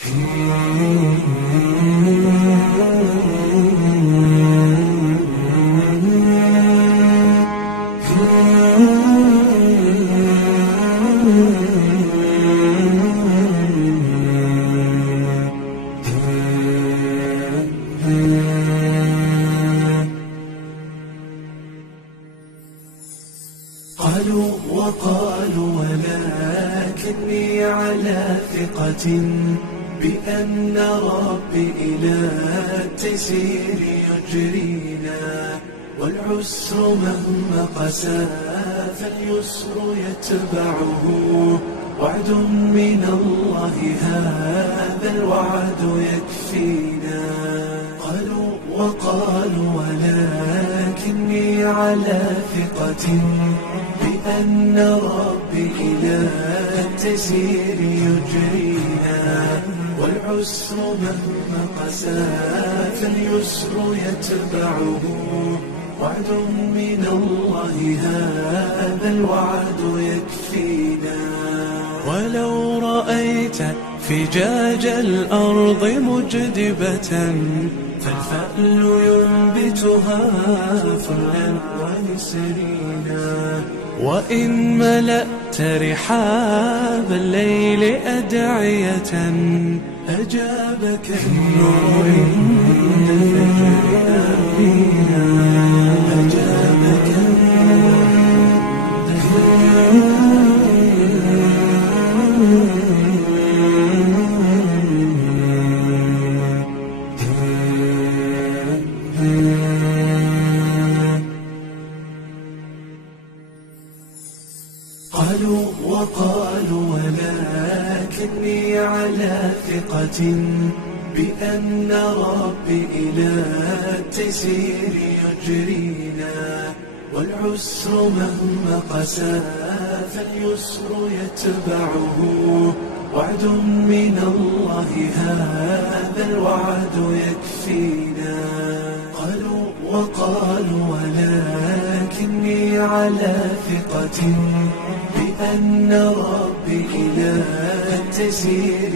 قالوا وقالوا ولكني على ثقة بأن ربي إلى التيسير يجرينا، والعسر مهما قسى فاليسر يتبعه، وعد من الله هذا الوعد يكفينا. قالوا وقالوا ولكني على ثقة بأن ربي إلى التيسير يجرينا، والعسر مهما قسى فاليسر يتبعه، وعد من الله هذا الوعد يكفينا. ولو رأيت فجاج الأرض مجدبة فالفأل ينبتها فلا ونسرينا، وإن ملأت رحاب الليل أدعية أجابك النور عند فجر أبينا، أجابك النور عند فجر قالوا وقالوا ولكني على ثقة بأن ربي إلى التيسير يجرينا، والعسر مهما قسى فاليسر يتبعه، وعد من الله هذا الوعد يكفينا. قالوا وقالوا ولكني على ثقة بأن ربي إلى التيسير